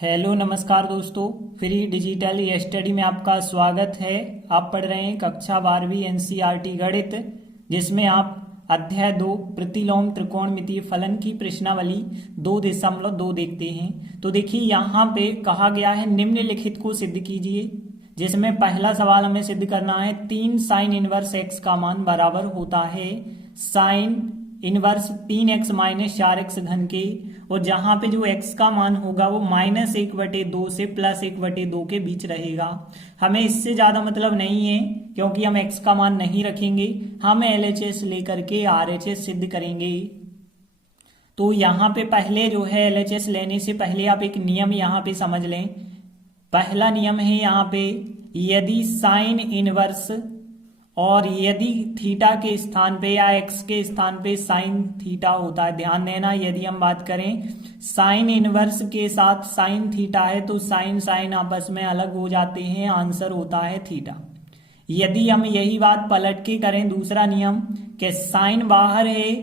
Hello नमस्कार दोस्तों। Free digital study में आपका स्वागत है। आप पढ़ रहे हैं कक्षा 12वीं एनसीईआरटी गणित, जिसमें आप अध्याय 2 प्रतिलोम त्रिकोणमितीय फलन की प्रश्नावली 2.2 देखते हैं। तो देखिए यहाँ पे कहा गया है निम्नलिखित को सिद्ध कीजिए, जिसमें पहला सवाल हमें सिद्ध करना है 3 साइन इनवर्स एक्स का मान बराबर होता है sine inverse 3x minus 4x घन के, और जहां पे जो x का मान होगा वो -1/2 से +1/2 के बीच रहेगा। हमें इससे ज्यादा मतलब नहीं है, क्योंकि हम x का मान नहीं रखेंगे, हम LHS लेकर के RHS सिद्ध करेंगे। तो यहाँ पे पहले जो है LHS लेने से पहले आप एक नियम यहाँ पे समझ लें। पहला नियम है यहाँ पे, यदि साइन इनवर्स और यदि थीटा के स्थान पे या एक्स के स्थान पे साइन थीटा होता है, ध्यान देना, यदि हम बात करें साइन इनवर्स के साथ साइन थीटा है तो साइन साइन आपस में अलग हो जाते हैं, आंसर होता है थीटा। यदि हम यही बात पलट के करें, दूसरा नियम कि साइन बाहर है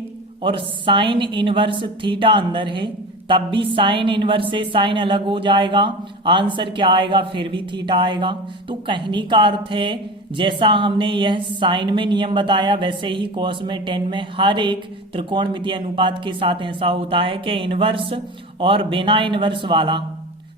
और साइन इनवर्स थीटा अंदर है, तब भी साइन इनवर्स से साइन अलग हो जाएगा, आंसर क्या आएगा, फिर भी थीटा आएगा। तो कहने का अर्थ है जैसा हमने यह साइन में नियम बताया, वैसे ही कॉस में टेन में हर एक त्रिकोणमितीय अनुपात के साथ ऐसा होता है कि इनवर्स और बिना इनवर्स वाला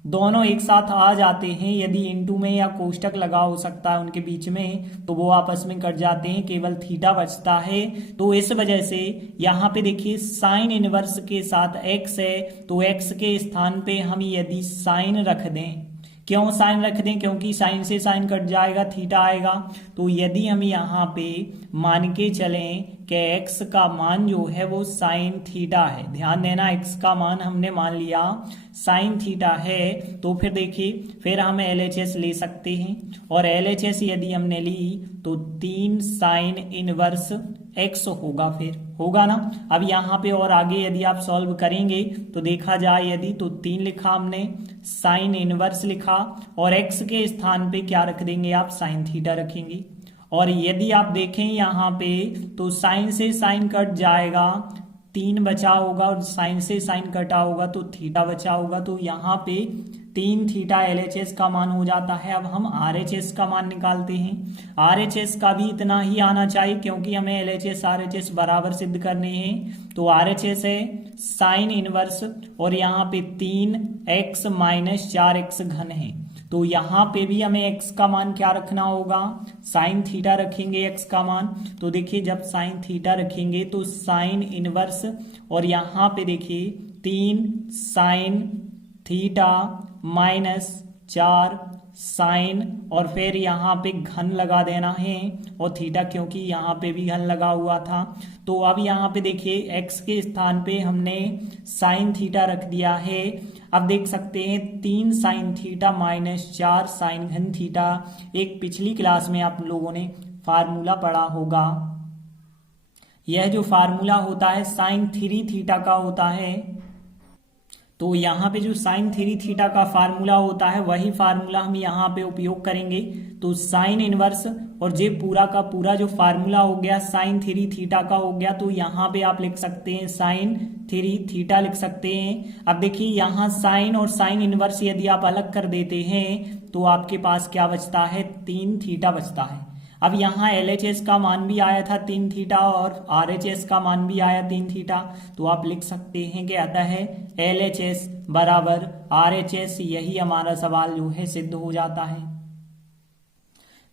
दोनों एक साथ आ जाते हैं। यदि इनटू में या कोष्टक लगा हो सकता है उनके बीच में, तो वो आपस में कट जाते हैं, केवल थीटा बचता है। तो इस वजह से यहाँ पे देखिए साइन इनवर्स के साथ x है, तो x के स्थान पे हम यदि साइन रख दें, क्यों साइन रख दें, क्योंकि साइन से साइन कट जाएगा, थीटा आएगा। तो यदि हम यहाँ पे मान के चलें कि x का मान जो है वो साइन थीटा है, ध्यान देना x का मान हमने मान लिया साइन थीटा है, तो फिर देखिए फिर हम LHS ले सकते हैं, और LHS यदि हमने ली तो 3 साइन इनवर्स x होगा, फिर होगा ना। अब यहाँ पे और आगे यदि आप सॉल्व करेंगे तो देखा जाए, यदि तो 3 लिखा हमने, साइन इनवर्स लिखा, और x के स्थान पे क्या रख देंगे आप, साइन थीटा रखेंगे। और यदि आप देखें यहाँ पे तो साइन से साइन कट जाएगा, 3 बचा होगा, और साइन से साइन कटा होगा तो थीटा बचा होगा। तो यहाँ पे 3 थीटा LHS का मान हो जाता है। अब हम RHS का मान निकालते हैं। RHS का भी इतना ही आना चाहिए, क्योंकि हमें LHS RHS बराबर सिद्ध करने हैं। तो RHS है साइन इनवर्स, और यहाँ पे 3x माइनस 4x घन है, तो यहाँ पे भी हमें x का मान क्या रखना होगा, साइन थीटा रखेंगे x का मान। तो देखिए जब साइन थीटा रखेंगे तो साइन इनवर्स, और यहाँ पे देखिए 3 साइन थीटा माइनस 4 साइन, और फिर यहाँ पे घन लगा देना है, और थीटा क्योंकि यहाँ पे भी घन लगा हुआ था। तो अब यहाँ पे देखिए x के स्थान पे हमने साइन थीटा रख दिया है। अब देख सकते हैं 3 साइन थीटा माइनस 4 साइन घन थीटा, एक पिछली क्लास में आप लोगों ने फार्मूला पढ़ा होगा। यह जो फार्मूला होता है साइन 3 थीटा का होता है, तो यहाँ पे जो साइन 3 थीटा का फार्मूला होता है वही फार्मूला हम यहाँ पे उपयोग करेंगे। तो साइन इनवर्स और ये पूरा का पूरा जो फार्मूला हो गया साइन 3 थीटा का हो गया, तो यहाँ पे आप लिख सकते हैं साइन 3 थीटा लिख सकते हैं। अब देखिए यहाँ साइन और साइन इनवर्स यदि आप अलग कर देते हैं तो आपके पास क्या बचता है, 3 थीटा बचता है। अब यहाँ LHS का मान भी आया था 3 थीटा, और RHS का मान भी आया 3 थीटा, तो आप लिख सकते हैं कि आता है LHS बराबर RHS। यही हमारा सवाल जो है सिद्ध हो जाता है।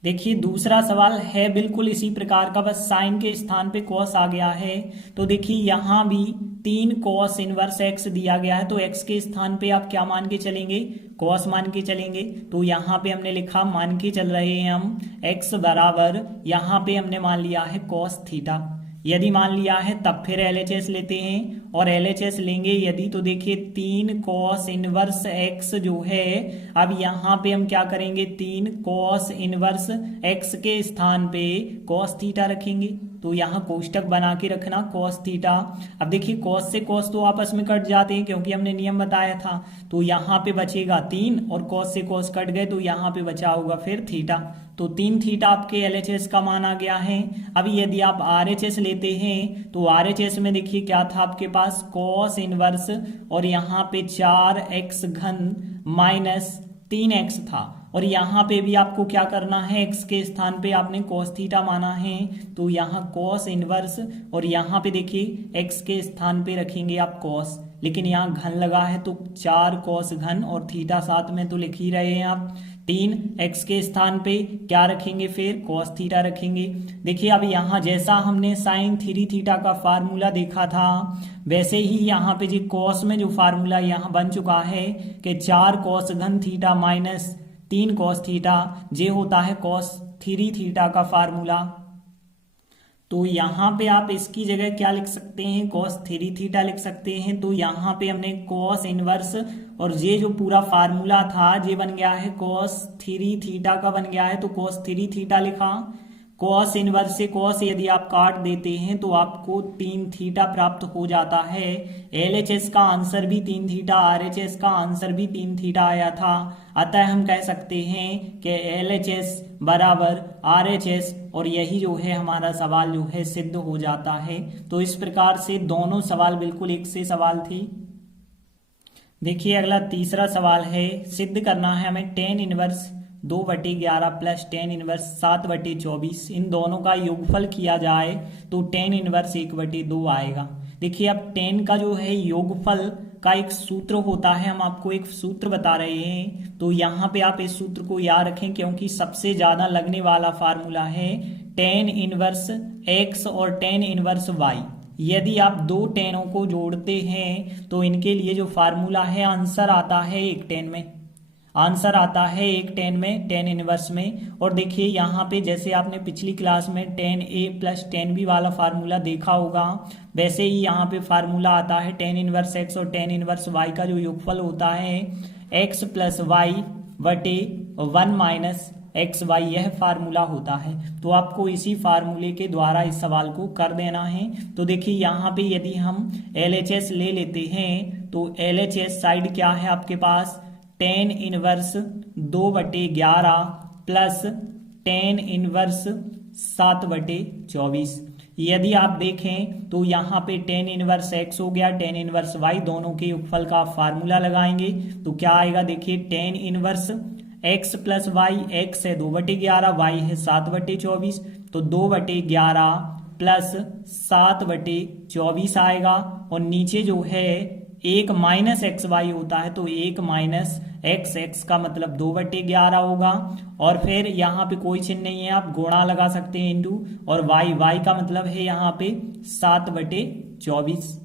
देखिए दूसरा सवाल है बिल्कुल इसी प्रकार का, बस साइन के स्थान पे कॉस आ गया है। तो देखिए यहाँ भी 3 कॉस इनवर्स x दिया गया है, तो x के स्थान पे आप क्या मान के चलेंगे, कॉस मान के चलेंगे। तो यहाँ पे हमने लिखा, मान के चल रहे हैं हम x बराबर, यहाँ पे हमने मान लिया है कॉस थीटा। यदि मान लिया है तब फिर LHS लेते हैं, और LHS लेंगे यदि, तो देखिए 3 कॉस इनवर्स x जो है, अब यहाँ पे हम क्या करेंगे, 3 कॉस इनवर्स x के स्थान पे कॉस थीटा रखेंगे। तो यहाँ कोष्टक बना के रखना cos थीटा। अब देखिए cos से cos तो आपस में कट जाते हैं क्योंकि हमने नियम बताया था, तो यहाँ पे बचेगा 3 और cos से cos कट गए तो यहाँ पे बचा होगा फिर थीटा। तो 3 थीटा आपके LHS का मान आ गया है। अभी यदि आप RHS लेते हैं तो RHS में देखिए क्या था आपके पास, cos इनवर्स और यहाँ पे 4x घन माइनस 3x था, और यहाँ पे भी आपको क्या करना है, x के स्थान पे आपने cos थीटा माना है, तो यहाँ cos इनवर्स और यहाँ पे देखिए x के स्थान पे रखेंगे आप cos, लेकिन यहाँ घन लगा है तो 4 cos घन और थीटा साथ में तो लिख ही रहे हैं आप। 3 x के स्थान पे क्या रखेंगे, फिर cos थीटा रखेंगे। देखिए अब यहाँ जैसा हमने sin 3 थीटा का फार्मूला देखा था, वैसे ही यहाँ पे जी cos में जो फार्मूला यहाँ बन चुका है कि 4 cos घन थीटा माइनस 3 cos थीटा, ये होता है cos 3 थीटा का फार्मूला। तो यहाँ पे आप इसकी जगह क्या लिख सकते हैं, cos 3 थीटा लिख सकते हैं। तो यहाँ पे हमने cos इनवर्स और ये जो पूरा फार्मूला था ये बन गया है cos 3 थीटा का बन गया है, तो cos 3 थीटा लिखा। cos इनवर्स से cos यदि आप काट देते हैं तो आपको 3 थीटा प्राप्त हो जाता है। LHS का आंसर भी 3 थीटा, RHS का आंसर भी 3 थीटा आया था। अतः हम कह सकते हैं कि LHS बराबर RHS, और यही जो है हमारा सवाल जो है सिद्ध हो जाता है। तो इस प्रकार से दोनों सवाल बिल्कुल एक से सवाल थी। देखिए अगला तीसरा सवाल है, सिद्ध करना है हमें tan inverse 2/11 plus tan inverse 7/24, इन दोनों का योगफल किया जाए तो tan इनवर्स 1/2 आएगा। देखिए अब tan का जो है योगफल का एक सूत्र होता है, हम आपको एक सूत्र बता रहे हैं, तो यहाँ पे आप इस सूत्र को याद रखें क्योंकि सबसे ज्यादा लगने वाला फार्मूला है tan इनवर्स x और tan इनवर्स y। यदि आप दो टेनों को जोड़ते हैं तो इनके लिए जो फार्मूला है आंसर आता है 1 tan में, आंसर आता है 1 tan में, tan इनवर्स में। और देखिए यहाँ पे जैसे आपने पिछली क्लास में tan a plus tan b वाला फार्मूला देखा होगा, वैसे ही यहाँ पे फार्मूला आता है tan इनवर्स x और tan इनवर्स y का जो योगफल होता है x प्लस वाई बटे 1 माइनस एक्स वाई, यह फार्मूला होता है। तो आपको इसी फार्मूले के द्वारा इस सवाल को कर देना है। तो देखिए यहाँ पे यदि हम LHS ले लेते हैं तो LHS साइड क्या है आपके पास, tan inverse 2/11 plus tan inverse 7/24। यदि आप देखें तो यहाँ पे tan इनवर्स x हो गया, tan इनवर्स y, दोनों के योगफल का फार्मूला लगाएंगे तो क्या आएगा, देखिए tan inverse x plus Y, x है 2/11, y है 7/24, तो 2/11 प्लस 7/24 आएगा। और नीचे जो है 1 माइनस एक्स वाई होता है तो 1 माइनस एक्स एक्स का मतलब 2/11 होगा। और फिर यहाँ पे कोई चिन्ह नहीं है, आप गुणा लगा सकते हैं इंटू, और वाई, वाई का मतलब है यहाँ पे 7/24।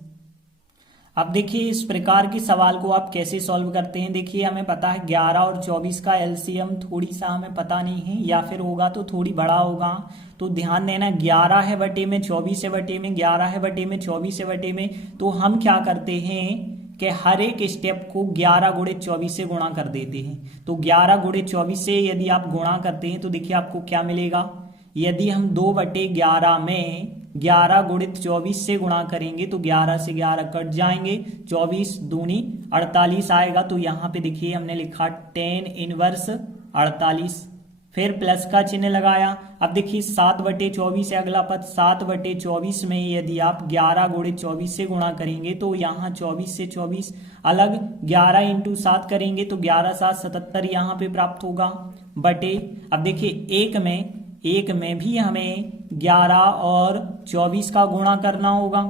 अब देखिए इस प्रकार के सवाल को आप कैसे सॉल्व करते हैं। देखिए हमें पता है 11 और 24 का एलसीएम थोड़ी सा हमें पता नहीं है, या फिर होगा तो थोड़ी बड़ा होगा। तो ध्यान देना 11 है बटे में 24 है बटे में, 11 है बटे में 24 है बटे में, तो हम क्या करते हैं कि हर एक स्टेप को 11 गुणित 24 से गुणा कर देते हैं। तो 11 गुणित 24 से यदि आप गुणा करते हैं तो देखिए आपको क्या मिलेगा, यदि हम 2/11 में 11 गुणित 24 से गुणा करेंगे तो 11 से 11 कट जाएंगे, 24 दूनी 48 आएगा। तो यहाँ पे देखिए हमने लिखा tan इनवर्स 48, फिर प्लस का चिन्ह लगाया। अब देखिए 7/24 है अगला पद, 7/24 में यदि आप 11 गुणित 24 से गुणा करेंगे तो यहाँ 24 से 24 अलग, 11 इंटू 7 करेंगे तो 11 7 77 यहाँ पे प्राप्त होगा बटे। अब देखिए एक में भी हमें 11 और 24 का गुणा करना होगा,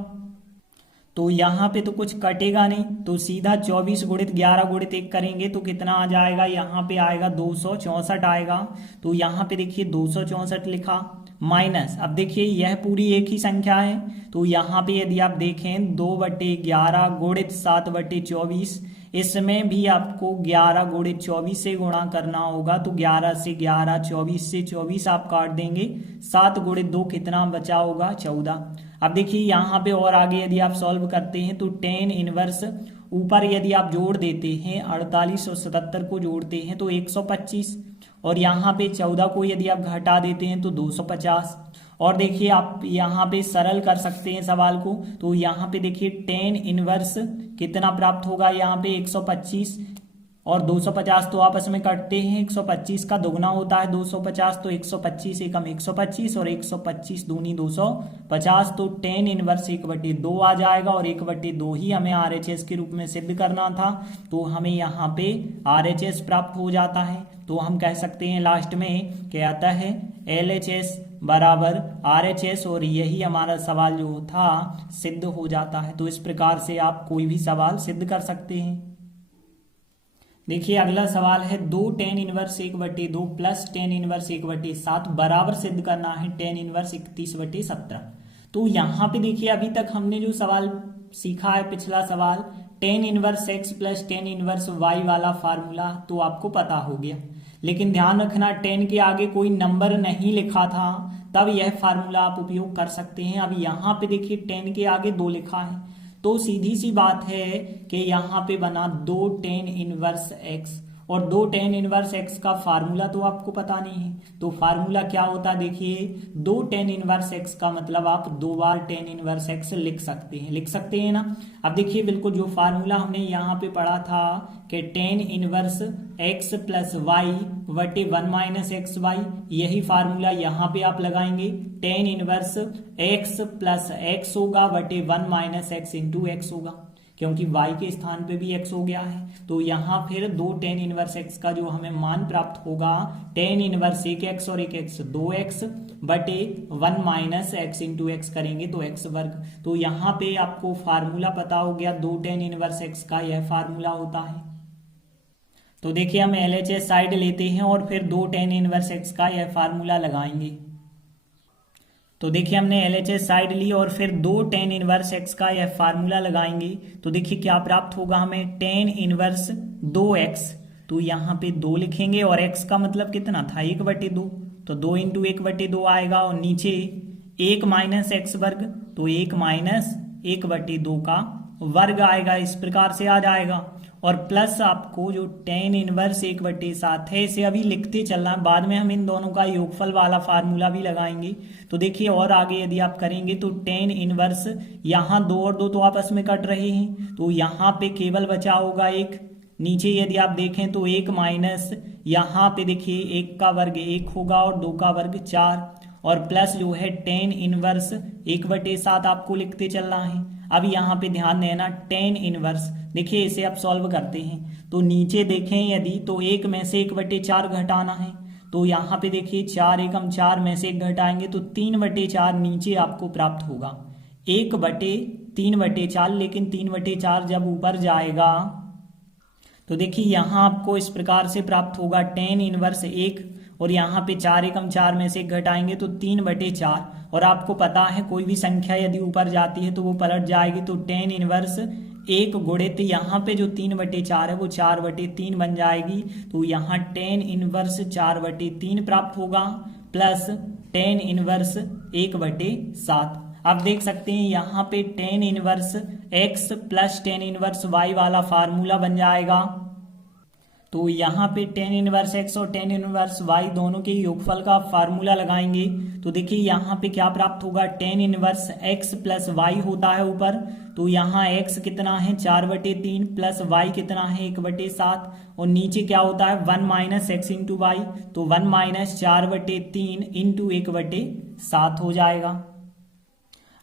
तो यहाँ पे तो कुछ कटेगा नहीं, तो सीधा 24 गुणित 11 गुणित 1 करेंगे तो कितना आ जाएगा, यहाँ पे आएगा 264 आएगा। तो यहाँ पे देखिए 264 लिखा माइनस, अब देखिए यह पूरी एक ही संख्या है, तो यहाँ पे यदि आप देखें 2/11 गुणित 7/24, इसमें भी आपको 11 गुणित 24 से गुणा करना होगा। तो 11 से 11, 24 से 24 आप काट देंगे, 7 गुणित 2 कितना बचा होगा, 14। अब देखिए यहाँ पे और आगे यदि आप सॉल्व करते हैं तो tan इनवर्स ऊपर यदि आप जोड़ देते हैं 48 और 77 को जोड़ते हैं तो 125, और यहाँ पे 14 को यदि आप घटा देते हैं तो 250, और देखिए आप यहाँ पे सरल कर सकते हैं सवाल को। तो यहाँ पे देखिए टेन इनवर्स कितना प्राप्त होगा, यहाँ पे 125 और 250 तो आपस में कटते हैं, 125 का दुगना होता है 250, तो 125 एकम 125 और 125 दूनी 250, तो टेन इनवर्स 1/2 आ जाएगा और 1/2 ही हमें RHS के रूप में सिद्ध करना था। तो हमें यहाँ पे RHS प्राप्त हो जाता है। तो हम कह सकते हैं लास्ट में कि आता है LHS बराबर RHS और यही हमारा सवाल जो था सिद्ध हो जाता है। तो इस प्रकार से आप कोई भी सवाल सिद्ध कर सकते हैं। देखिए अगला सवाल है 2 tan inverse 1/2 plus tan inverse 1/7 बराबर सिद्ध करना है टेन इनवर्स 31/17। तो यहाँ पे देखिए अभी तक हमने जो सवाल सीखा है पिछला सवाल ten inverse x plus tan inverse y वाला फार्मूला तो आपको पता हो गया, लेकिन ध्यान रखना टेन के आगे कोई नंबर नहीं लिखा था तब यह फार्मूला आप उपयोग कर सकते हैं। अब यहाँ पे देखिए टेन के आगे 2 लिखा है तो सीधी सी बात है कि यहाँ पे बना 2 टेन इनवर्स x और 2 टेन इनवर्स x का फार्मूला तो आपको पता नहीं है। तो फार्मूला क्या होता है देखिए 2 टेन इनवर्स x का मतलब आप 2 बार टेन इनवर्स x लिख सकते हैं ना। अब देखिए बिल्कुल जो फार्मूला हमने यहाँ पे पढ़ा था कि tan inverse x plus Y बटे 1 माइनस एक्स वाई, यही फार्मूला यहाँ पे आप लगाएंगे। Tan inverse x plus X होगा बटे 1 माइनस एक्स इंटू एक्स होगा, क्योंकि y के स्थान पे भी x हो गया है। तो यहाँ फिर 2 टेन इनवर्स x का जो हमें मान प्राप्त होगा टेन इनवर्स 1x और 1x 2x बटे 1 माइनस एक्स इंटू एक्स करेंगे तो x वर्ग। तो यहाँ पे आपको फार्मूला पता हो गया 2 टेन इनवर्स x का यह फार्मूला होता है। तो देखिए हम LHS साइड लेते हैं और फिर 2 टेन इनवर्स x का यह फार्मूला लगाएंगे। तो देखिए हमने LHS साइड ली और फिर 2 टेन इनवर्स x का यह फार्मूला लगाएंगे। तो देखिए क्या प्राप्त होगा हमें टेन इनवर्स 2x, तो यहाँ पे 2 लिखेंगे और x का मतलब कितना था 1/2, तो 2 इंटू 1/2 आएगा और नीचे 1 माइनस एक्स वर्ग, तो 1 माइनस 1/2 का वर्ग आएगा, इस प्रकार से आ जाएगा। और प्लस आपको जो टेन इनवर्स 1/7 है इसे अभी लिखते चलना है, बाद में हम इन दोनों का योगफल वाला फार्मूला भी लगाएंगे। तो देखिए और आगे यदि आप करेंगे तो टेन इनवर्स यहाँ 2 और 2 तो आपस में कट रहे हैं, तो यहाँ पे केवल बचा होगा 1। नीचे यदि आप देखें तो 1 माइनस यहाँ पे देखिए 1 का वर्ग 1 होगा और 2 का वर्ग 4 और प्लस जो है टेन इनवर्स 1/7 आपको लिखते चलना है। अब यहाँ पे ध्यान देना टेन इनवर्स, देखिए इसे आप सॉल्व करते हैं तो नीचे देखें यदि तो 1 में से 1/4 घटाना है, तो यहाँ पे देखिए 4 एकम 4 में से 1 घटाएंगे तो 3/4 नीचे आपको प्राप्त होगा 1/3/4, लेकिन 3/4 जब ऊपर जाएगा तो देखिए यहाँ आपको इस प्रकार से प्राप्त होगा टेन इनवर्स 1 और यहाँ पे 4 एकम 4 में से 1 घटाएंगे तो 3/4। और आपको पता है कोई भी संख्या यदि ऊपर जाती है तो वो पलट जाएगी, तो टेन इनवर्स 1 गुणित यहाँ पे जो 3/4 है वो 4/3 बन जाएगी। तो यहाँ टेन इनवर्स 4/3 प्राप्त होगा प्लस टेन इनवर्स 1/7। आप देख सकते हैं यहाँ पे ten inverse x plus tan inverse y वाला फार्मूला बन जाएगा। तो यहाँ पे टेन इनवर्स x और टेन इनवर्स y दोनों के योगफल का फार्मूला लगाएंगे तो देखिए यहाँ पे क्या प्राप्त होगा ten inverse x plus y होता है ऊपर, तो यहाँ x कितना है 4/3 प्लस y कितना है 1/7 और नीचे क्या होता है 1 माइनस एक्स इंटू वाई, तो 1 माइनस 4/3 इंटू 1/7 हो जाएगा।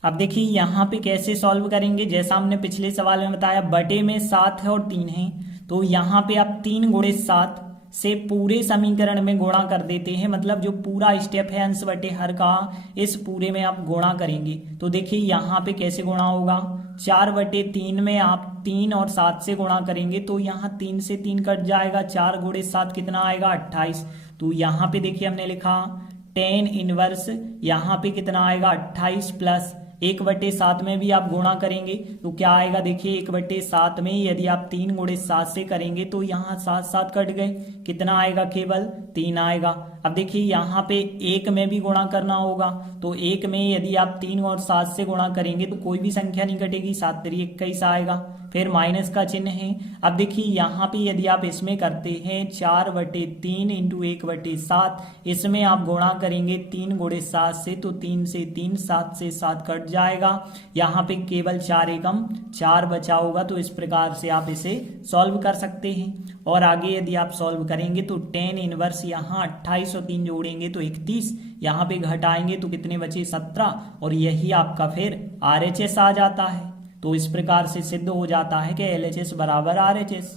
अब देखिए यहाँ पे कैसे सॉल्व करेंगे, जैसा हमने पिछले सवाल में बताया बटे में 7 है और 3 है, तो यहाँ पे आप 3 गुणित 7 से पूरे समीकरण में गुणा कर देते हैं, मतलब जो पूरा स्टेप है अंश बटे हर का इस पूरे में आप गुणा करेंगे। तो देखिए यहाँ पे कैसे गुणा होगा 4/3 में आप 3 और 7 से गुणा करेंगे तो यहाँ 3 से 3 कट जाएगा, 4 गुणित 7 कितना आएगा 28। तो यहाँ पे देखिए हमने लिखा टेन इनवर्स यहाँ पे कितना आएगा 28 प्लस 1/7 में भी आप गुणा करेंगे तो क्या आएगा देखिए 1/7 में यदि आप 3 गुणित 7 से करेंगे तो यहाँ 7 कट गए, कितना आएगा केवल 3 आएगा। अब देखिए यहाँ पे 1 में भी गुणा करना होगा, तो 1 में यदि आप 3 और 7 से गुणा करेंगे तो कोई भी संख्या नहीं कटेगी, 7 3 21 आएगा। फिर माइनस का चिन्ह है। अब देखिए यहाँ पे यदि आप इसमें करते हैं 4/3 इंटू 1/7, इसमें आप गुणा करेंगे 3 गुणे 7 से, तो 3 से 3, 7 से 7 कट जाएगा। यहाँ पे केवल 4 एकम 4 बचा होगा। तो इस प्रकार से आप इसे सॉल्व कर सकते हैं। और आगे यदि आप सॉल्व करेंगे तो tan इनवर्स यहाँ 28 और 3 जोड़ेंगे तो 31, यहाँ पे घटाएंगे तो कितने बचे 17, और यही आपका फिर RHS आ जाता है। तो इस प्रकार से सिद्ध हो जाता है कि LHS बराबर RHS।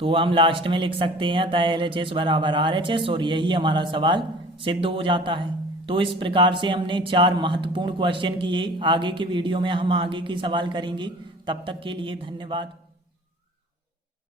तो हम लास्ट में लिख सकते हैं अतः LHS बराबर RHS, और यही हमारा सवाल सिद्ध हो जाता है। तो इस प्रकार से हमने 4 महत्वपूर्ण क्वेश्चन किए। आगे के वीडियो में हम आगे के सवाल करेंगे। तब तक के लिए धन्यवाद।